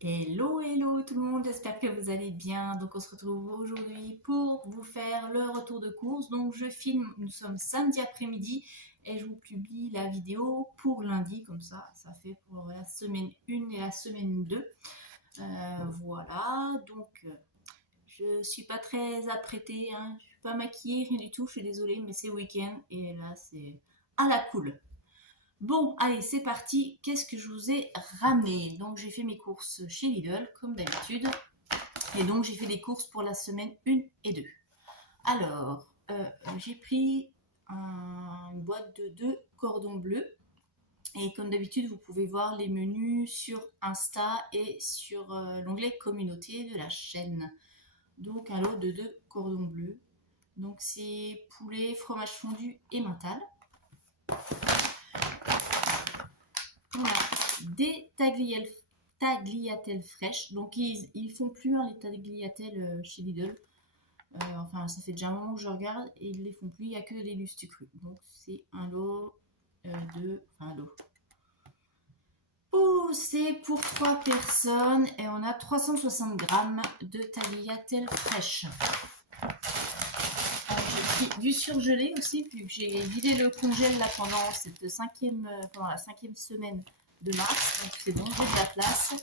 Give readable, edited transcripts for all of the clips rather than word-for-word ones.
Hello, hello tout le monde, j'espère que vous allez bien. Donc on se retrouve aujourd'hui pour vous faire le retour de course. Donc je filme, nous sommes samedi après-midi et je vous publie la vidéo pour lundi, comme ça fait pour la semaine 1 et la semaine 2. Voilà, donc je suis pas très apprêtée, hein. Je suis pas maquillée, rien du tout, je suis désolée, mais c'est week-end et là c'est à la cool. Bon, allez, c'est parti. Qu'est-ce que je vous ai ramené? Donc, j'ai fait mes courses chez Lidl, comme d'habitude. Et donc, j'ai fait des courses pour la semaine 1 et 2. Alors, j'ai pris une boîte de 2 cordons bleus. Et comme d'habitude, vous pouvez voir les menus sur Insta et sur l'onglet communauté de la chaîne. Donc, un lot de 2 cordons bleus. Donc, c'est poulet, fromage fondu et mental. On a des tagliatelles fraîches. Donc ils font plus les tagliatelles chez Lidl. Enfin, ça fait déjà un moment que je regarde et ils les font plus. Il n'y a que des lustres crus. Donc c'est un lot un lot. Oh, c'est pour 3 personnes et on a 360 grammes de tagliatelles fraîches. J'ai pris du surgelé aussi, vu que j'ai vidé le congèle là pendant la 5e semaine de mars. Donc c'est bon, j'ai de la place.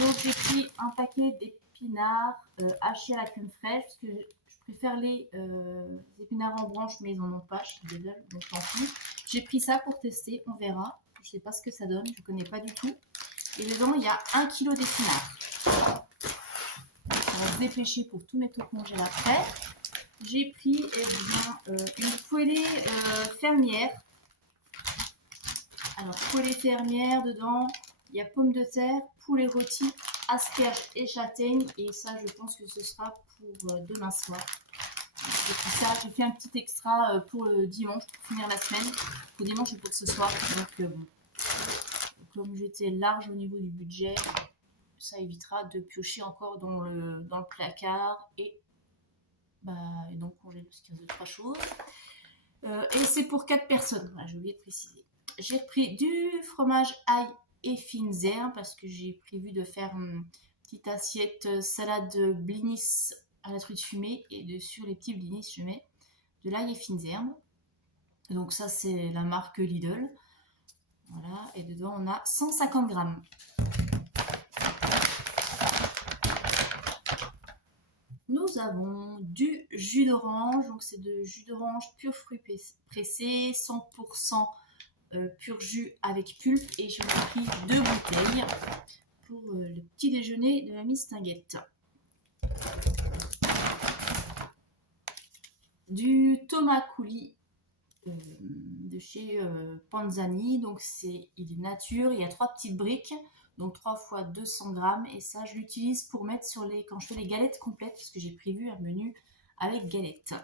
Donc j'ai pris un paquet d'épinards hachés à la crème fraîche, parce que je préfère les épinards en branche, mais ils en ont pas, je suis désolée, donc tant pis. J'ai pris ça pour tester, on verra. Je sais pas ce que ça donne, je connais pas du tout. Et dedans, il y a 1 kg d'épinards. On va se dépêcher pour tout mettre au congèle après. J'ai pris une poêlée fermière. Alors, poêlée fermière, dedans, il y a pommes de terre, poulet rôti, asperges et châtaignes. Et ça, je pense que ce sera pour demain soir. Et puis ça, j'ai fait un petit extra pour le dimanche, pour finir la semaine. Pour dimanche et pour ce soir. Donc, bon. Comme j'étais large au niveau du budget, ça évitera de piocher encore dans le placard et donc congéler, parce qu'il y a 2-3 choses. Et c'est pour 4 personnes, voilà, j'ai oublié de préciser. J'ai pris du fromage ail et fines herbes parce que j'ai prévu de faire une petite assiette salade blinis à la truite fumée, et sur les petits blinis je mets de l'ail et fines herbes. Donc ça c'est la marque Lidl. Voilà, et dedans on a 150 grammes. Nous avons du jus d'orange, donc c'est de jus d'orange pur fruits pressés, 100% pur jus avec pulpe, et j'en ai pris 2 bouteilles pour le petit déjeuner de la mistinguette. Du tomate coulis de chez Panzani, donc il est nature, il y a 3 petites briques, donc 3 fois 200 grammes, et ça je l'utilise pour mettre quand je fais les galettes complètes, parce que j'ai prévu un menu avec galettes.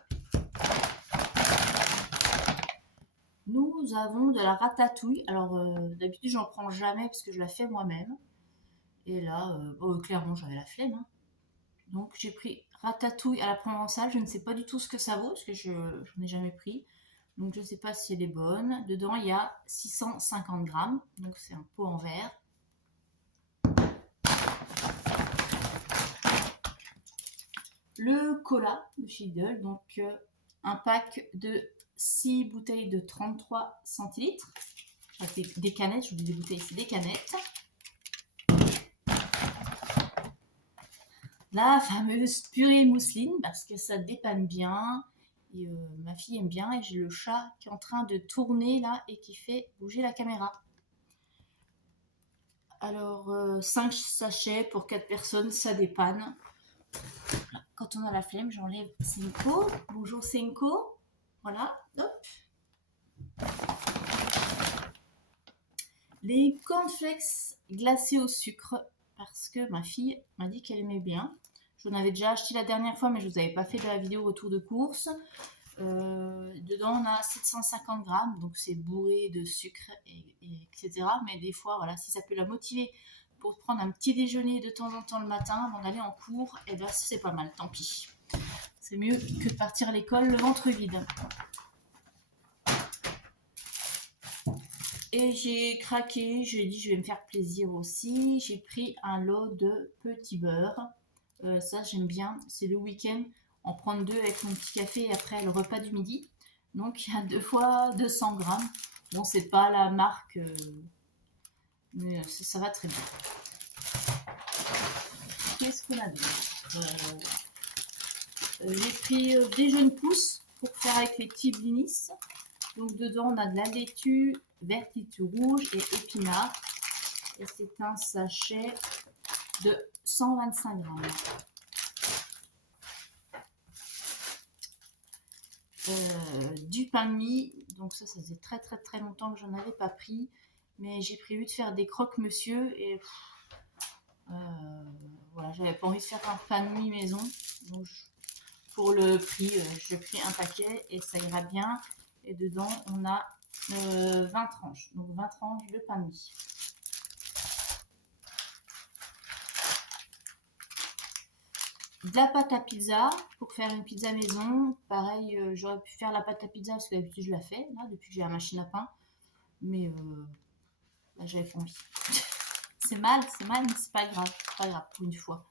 Nous avons de la ratatouille. Alors d'habitude j'en prends jamais parce que je la fais moi-même, et là clairement j'avais la flemme, hein. Donc j'ai pris ratatouille à la provençale. Je ne sais pas du tout ce que ça vaut parce que je n'en ai jamais pris, donc je ne sais pas si elle est bonne. Dedans il y a 650 grammes, donc c'est un pot en verre. Le cola de chez Lidl, donc un pack de 6 bouteilles de 33 centilitres. C'est des canettes, je vous dis des bouteilles, c'est des canettes. La fameuse purée mousseline, parce que ça dépanne bien. Et ma fille aime bien, et j'ai le chat qui est en train de tourner là et qui fait bouger la caméra. Alors 5 sachets pour 4 personnes, ça dépanne. Quand on a la flemme, j'enlève Senko. Bonjour Senko. Voilà, hop. Les cornflakes glacés au sucre, parce que ma fille m'a dit qu'elle aimait bien. J'en avais déjà acheté la dernière fois, mais je ne vous avais pas fait de la vidéo retour de course. Dedans on a 750 grammes, donc c'est bourré de sucre, etc. Mais des fois, voilà, si ça peut la motiver pour prendre un petit déjeuner de temps en temps le matin avant d'aller en cours, et ben c'est pas mal, tant pis. C'est mieux que de partir à l'école le ventre vide. Et j'ai craqué, j'ai dit je vais me faire plaisir aussi. J'ai pris un lot de petits beurres. Ça j'aime bien, c'est le week-end. En prendre 2 avec mon petit café et après le repas du midi. Donc il y a 2 fois 200 grammes. Bon, c'est pas la marque, mais ça va très bien. Qu'est-ce qu'on a d'autre? J'ai pris des jeunes pousses pour faire avec les petits blinis. Donc dedans on a de la laitue, vertitude rouge et épinards. Et c'est un sachet de 125 grammes. Du pain de mie, donc ça faisait très longtemps que j'en avais pas pris, mais j'ai prévu de faire des croque-monsieur et voilà, j'avais pas envie de faire un pain de mie maison, donc pour le prix, j'ai pris un paquet et ça ira bien. Et dedans on a 20 tranches, donc 20 tranches de pain de mie. De la pâte à pizza pour faire une pizza maison. Pareil, j'aurais pu faire la pâte à pizza parce que d'habitude je la fais là, depuis que j'ai la machine à pain. Mais là, j'avais pas envie. c'est mal, mais c'est pas grave. C'est pas grave pour une fois.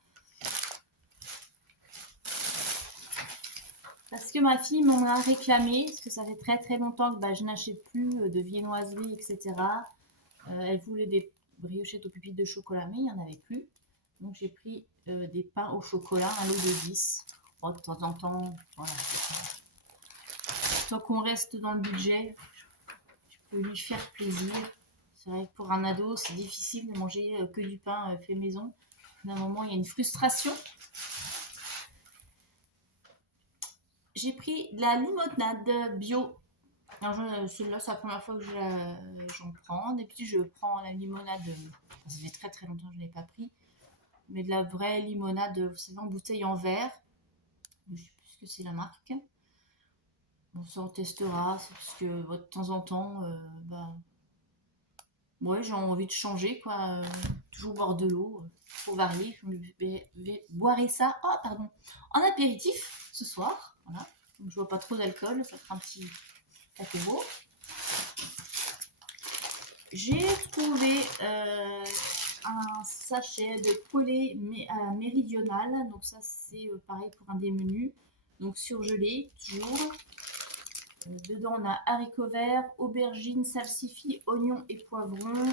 Parce que ma fille m'en a réclamé, parce que ça fait très longtemps que je n'achète plus de viennoiserie, etc. Elle voulait des briochettes aux pépites de chocolat, mais il n'y en avait plus. Donc j'ai pris des pains au chocolat, un lot de 10. Oh, de temps en temps, voilà. Tant qu'on reste dans le budget, je peux lui faire plaisir. C'est vrai que pour un ado, c'est difficile de manger que du pain fait maison. D'un moment, il y a une frustration. J'ai pris de la limonade bio. Celui-là, c'est la première fois que j'en prends. D'habitude, je prends la limonade. Ça fait très longtemps que je ne l'ai pas pris. Mais de la vraie limonade, vous savez, en bouteille en verre. Je ne sais plus ce que c'est la marque. Bon, ça, on testera. C'est parce que de temps en temps, ouais, j'ai envie de changer, quoi. Toujours boire de l'eau, pour varier. Je boirai ça, en apéritif ce soir. Voilà. Donc, je vois pas trop d'alcool, ça fera un petit apéro. J'ai trouvé un sachet de poulet méridional. Donc ça, c'est pareil pour un des menus. Donc surgelé, toujours. Dedans, on a haricots verts, aubergines, salsifis, oignons et poivrons.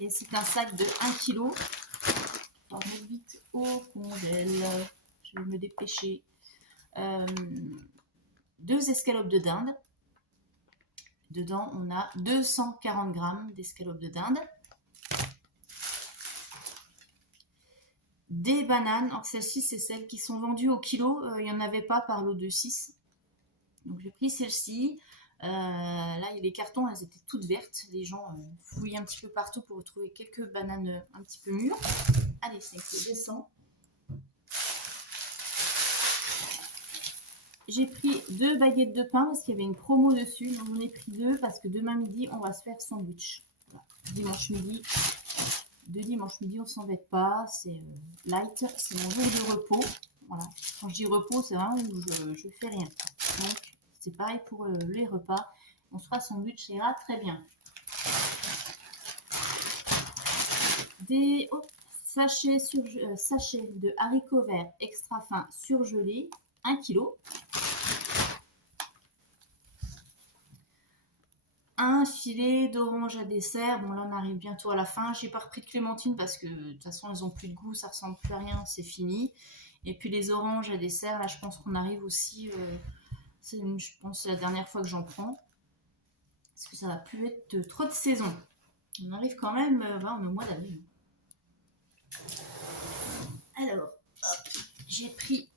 Et c'est un sac de 1 kg. On va mettre vite au congèle. Je vais me dépêcher. 2 escalopes de dinde. Dedans, on a 240 grammes d'escalopes de dinde. Des bananes. Alors celles-ci, c'est celles qui sont vendues au kilo. Il n'y en avait pas par lot de 6. Donc j'ai pris celle-ci. Là, il y a les cartons, elles étaient toutes vertes. Les gens fouillent un petit peu partout pour retrouver quelques bananes un petit peu mûres. Allez, c'est descend. J'ai pris 2 baguettes de pain parce qu'il y avait une promo dessus. Donc j'en ai pris 2 parce que demain midi, on va se faire sandwich. Voilà. Dimanche midi. De dimanche midi, on ne s'embête pas. C'est light. C'est mon jour de repos. Voilà. Quand je dis repos, c'est vraiment où je fais rien. Donc, c'est pareil pour les repas. On se fera sandwich, ça ira très bien. Des sachets de haricots verts extra fins surgelés, 1 kg. Un filet d'orange à dessert. Bon, là, on arrive bientôt à la fin. J'ai pas repris de clémentine parce que de toute façon, elles ont plus de goût, ça ressemble plus à rien, c'est fini. Et puis les oranges à dessert, là, je pense qu'on arrive aussi. Je pense que c'est la dernière fois que j'en prends. Parce que ça va plus être trop de saison. On arrive quand même, on est au mois d'avril. Alors, hop, j'ai pris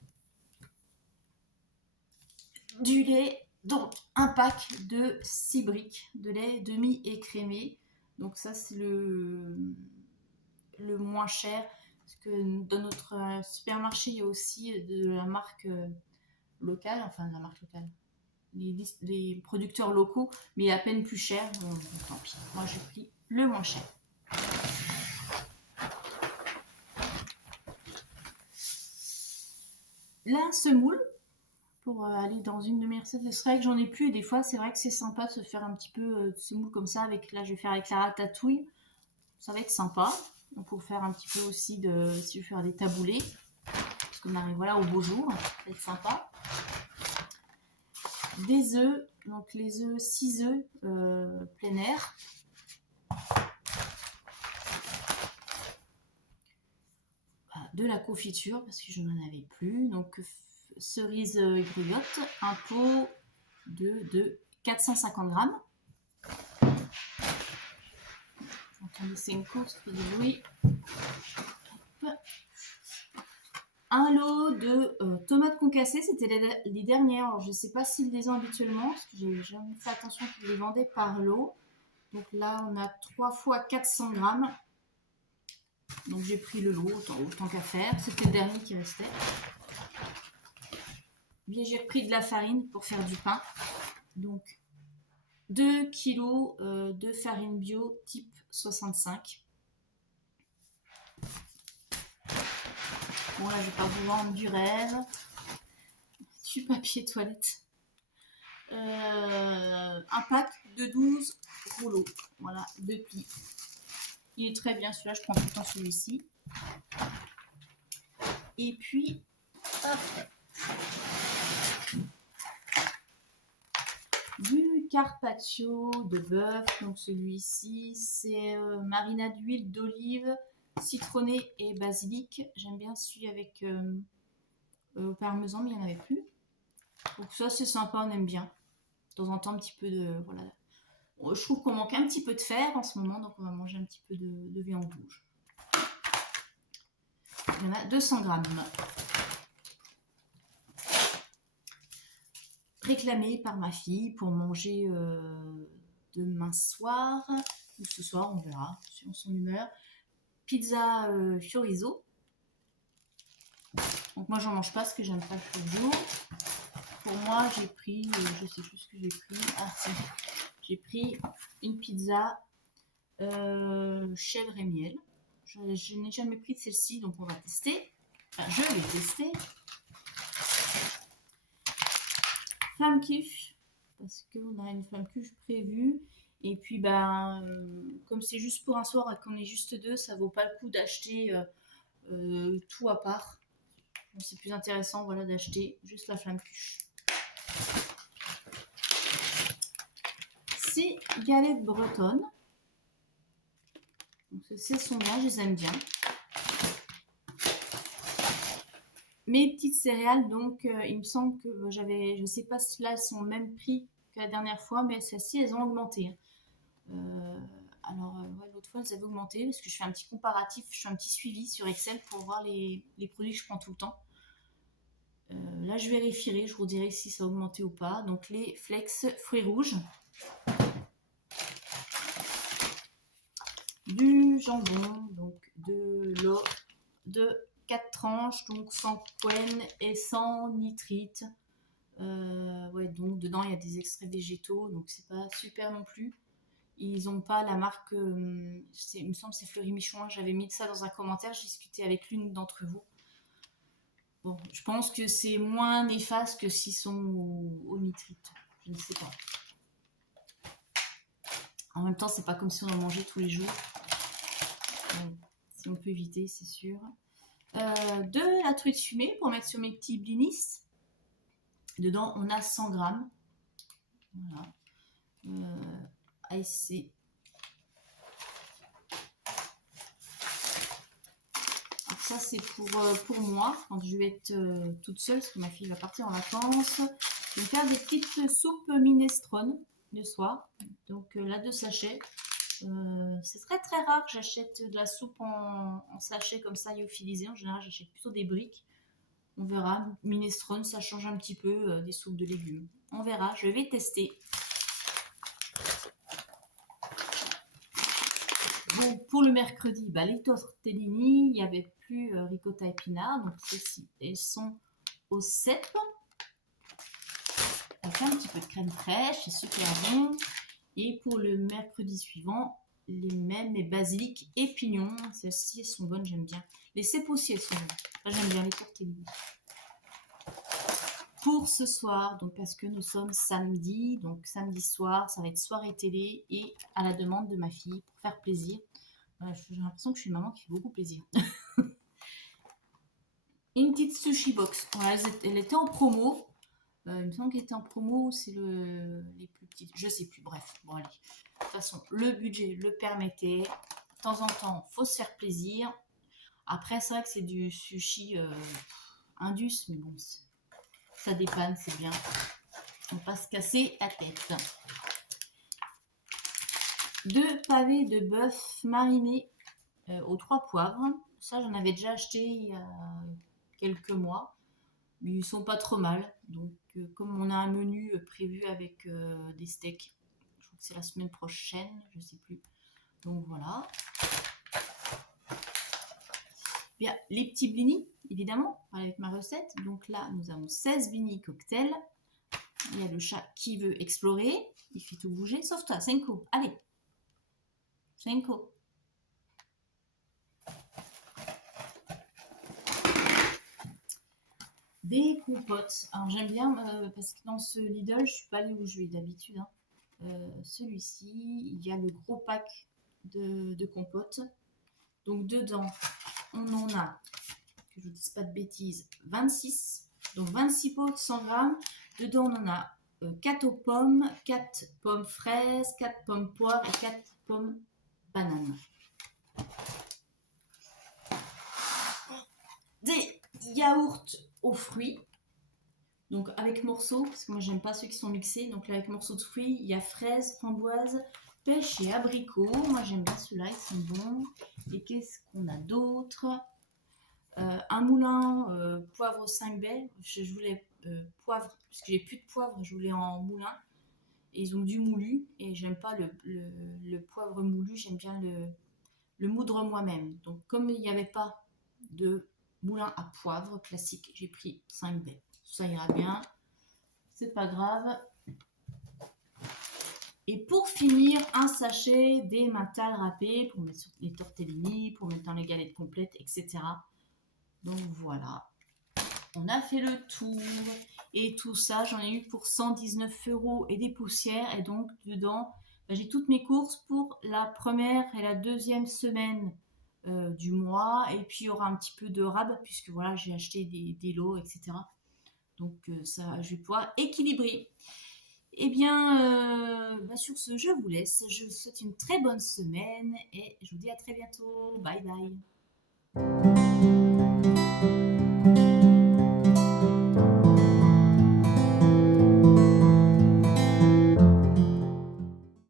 du lait, donc un pack de 6 briques de lait demi-écrémé. Donc ça, c'est le moins cher. Parce que dans notre supermarché, il y a aussi de la marque locale, enfin de la marque locale. Les producteurs locaux, mais à peine plus cher. Donc, tant pis. Moi, j'ai pris le moins cher. la semoule pour aller dans une de mes recettes. C'est vrai que j'en ai plus et des fois c'est vrai que c'est sympa de se faire un petit peu de semoule comme ça. Avec, là je vais faire avec la ratatouille, ça va être sympa. Donc pour faire un petit peu aussi de, si je veux faire des taboulés, parce qu'on arrive voilà au beau jour, ça va être sympa. Des œufs, donc les œufs, 6 œufs plein air. De la confiture parce que je n'en avais plus, donc cerise griotte, un pot de 450 grammes. Vous entendez, c'est une course, fait du bruit. Un lot de tomates concassées, c'était les dernières. Alors je ne sais pas s'ils les ont habituellement, parce que j'ai jamais fait attention qu'ils les vendaient par lot. Donc là, on a 3 fois 400 grammes. Donc j'ai pris le lot, autant qu'à faire. C'était le dernier qui restait. Bien, j'ai repris de la farine pour faire du pain. Donc 2 kg de farine bio type 65. Bon là, je vais pas vous vendre du rêve. Du papier toilette. Un pack de 12 rouleaux. Voilà, 2 plis. Il est très bien celui-là, je prends tout le temps celui-ci. Et puis, hop, du carpaccio de bœuf. Donc celui-ci, c'est marinade d'huile d'olive, citronnée et basilic. J'aime bien celui avec au parmesan, mais il n'y en avait plus. Donc ça, c'est sympa, on aime bien. De temps en temps, un petit peu de... Voilà. Je trouve qu'on manque un petit peu de fer en ce moment, donc on va manger un petit peu de viande rouge. Il y en a 200 grammes. Réclamé par ma fille pour manger demain soir, ou ce soir, on verra, selon son humeur. Pizza chorizo. Donc moi, j'en mange pas parce que j'aime pas le chorizo. Pour moi, j'ai pris, je sais plus ce que j'ai pris. Ah si, j'ai pris une pizza chèvre et miel. Je n'ai jamais pris de celle-ci, donc on va tester. Enfin, je vais tester. Flamme quiche, parce qu'on a une flamme quiche prévue. Et puis, ben, comme c'est juste pour un soir et qu'on est juste deux, ça vaut pas le coup d'acheter tout à part. Donc, c'est plus intéressant, voilà, d'acheter juste la flamme quiche. Ces galettes bretonnes. Ces sont là, je les aime bien. Mes petites céréales, donc il me semble que j'avais, je ne sais pas si là elles sont au même prix que la dernière fois, mais celles-ci elles ont augmenté. Alors ouais, l'autre fois elles avaient augmenté parce que je fais un petit comparatif, je fais un petit suivi sur Excel pour voir les produits que je prends tout le temps. Là je vérifierai, je vous dirai si ça a augmenté ou pas. Donc les Flex fruits rouges, du jambon, donc de l'eau, de 4 tranches, donc sans poêle et sans nitrite. Ouais, donc dedans il y a des extraits végétaux, donc c'est pas super non plus. Ils n'ont pas la marque, il me semble c'est Fleury Michon, j'avais mis ça dans un commentaire, j'ai discuté avec l'une d'entre vous. Bon, je pense que c'est moins néfaste que s'ils sont au nitrite, je ne sais pas. En même temps, c'est pas comme si on en mangeait tous les jours. Si on peut éviter, c'est sûr. De la truite fumée pour mettre sur mes petits blinis. Dedans, on a 100 grammes. Voilà. ASC. Alors ça, c'est pour moi, quand je vais être toute seule, parce que ma fille va partir en vacances. Je vais faire des petites soupes minestrone le soir. Donc là, 2 sachets. C'est très très rare que j'achète de la soupe en sachet comme ça, lyophilisée. En général, j'achète plutôt des briques. On verra. Minestrone, ça change un petit peu des soupes de légumes. On verra, je vais tester. Bon, pour le mercredi, bah, les tortellini, il n'y avait plus ricotta épinards. Donc celles-ci, elles sont au cèpe. Avec un petit peu de crème fraîche, c'est super bon. Et pour le mercredi suivant, les mêmes, les basilic et pignons. Celles-ci, elles sont bonnes, j'aime bien. Les cèpes aussi, elles sont bonnes. Enfin, j'aime bien les tortellini. pour ce soir, donc parce que nous sommes samedi, donc samedi soir, ça va être soirée télé et à la demande de ma fille pour faire plaisir. J'ai l'impression que je suis une maman qui fait beaucoup plaisir. Une petite sushi box. Voilà, elle était en promo. Il me semble qu'elle était en promo, c'est les plus petites. Je sais plus, bref. Bon, allez. De toute façon, le budget le permettait. De temps en temps, faut se faire plaisir. Après, c'est vrai que c'est du sushi indus, mais bon, ça dépanne, c'est bien. On va pas se casser la tête. 2 pavés de bœuf marinés aux 3 poivres. Ça, j'en avais déjà acheté il y a quelques mois. Mais ils sont pas trop mal. Donc, comme on a un menu prévu avec des steaks, je crois que c'est la semaine prochaine, je sais plus. Donc voilà. Bien, les petits blinis, évidemment, avec ma recette. Donc là, nous avons 16 blinis cocktail. Il y a le chat qui veut explorer. Il fait tout bouger, sauf toi, Senko. Allez. Senko. Des compotes. Alors j'aime bien parce que dans ce Lidl, je suis pas allée où je vais d'habitude. Hein. Celui-ci, il y a le gros pack de compotes. Donc dedans, on en a, que je ne dise pas de bêtises, 26. Donc 26 pots de 100 grammes. Dedans, on en a 4 aux pommes, 4 pommes fraises, 4 pommes poires et 4 pommes bananes. Des yaourts aux fruits. Donc avec morceaux, parce que moi j'aime pas ceux qui sont mixés. Donc là avec morceaux de fruits, il y a fraises, framboises, pêche et abricots. Moi j'aime bien ceux-là, ils sont bons. Et qu'est-ce qu'on a d'autre? Un moulin poivre 5 baies. Je voulais poivre, parce que j'ai plus de poivre, je voulais en moulin. Et ils ont du moulu. Et j'aime pas le poivre moulu, j'aime bien le moudre moi-même. Donc comme il n'y avait pas de moulin à poivre classique, j'ai pris 5 baies. Ça ira bien, c'est pas grave. Et pour finir, un sachet d'emmental râpé pour mettre sur les tortellini, pour mettre dans les galettes complètes, etc. Donc voilà, on a fait le tour. Et tout ça, j'en ai eu pour 119 € et des poussières. Et donc dedans, j'ai toutes mes courses pour la première et la deuxième semaine du mois. Et puis il y aura un petit peu de rab, puisque voilà, j'ai acheté des lots, etc. Donc ça, je vais pouvoir équilibrer. Eh bien, sur ce, je vous laisse. Je vous souhaite une très bonne semaine et je vous dis à très bientôt. Bye bye.